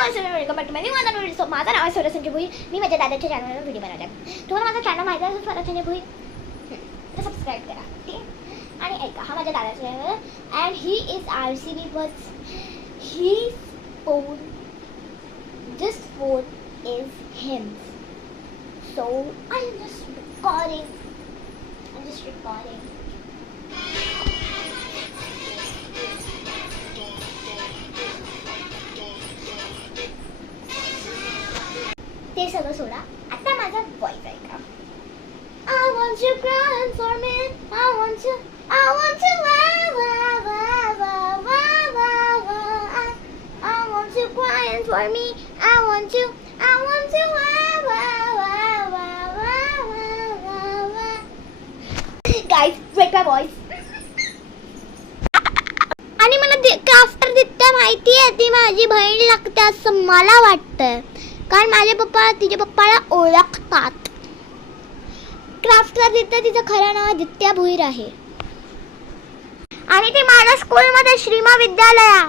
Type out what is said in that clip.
Welcome back to my new video. So माझं नाव आहे स्वरा संजय भोई. मी माझ्या दादाच्या चॅनलवर व्हिडिओ बनवते. तुम्हाला माझं चॅनल माहिती आहे स्वरा संजय भोई, तर सबस्क्राईब करा, ठीक आहे. आणि ऐका, हा माझ्या दादाचा चॅनल आहे and he is RCB bus he phone this phone is him. So I am just recording. ते सगळं सोडा, आता माझा व्हॉइस ऐका. I want you crying for me. I want you wah, wah, wah, wah, wah, wah, wah. I want you crying for me. I want you wah, wah, wah, wah, wah, wah, wah. Guys, break my voice. आणि मला crafter दिसतं माहिती आहे, ती माझी बहीण लागते असं मला वाटतं, कारण माझे पप्पा तिच्या पप्पाला ओळखतात. क्राफ्टला दित्या, तिचं खरं नाव आदित्य भोईर आहे आणि ती माझ्या स्कूलमध्ये श्रीमा विद्यालया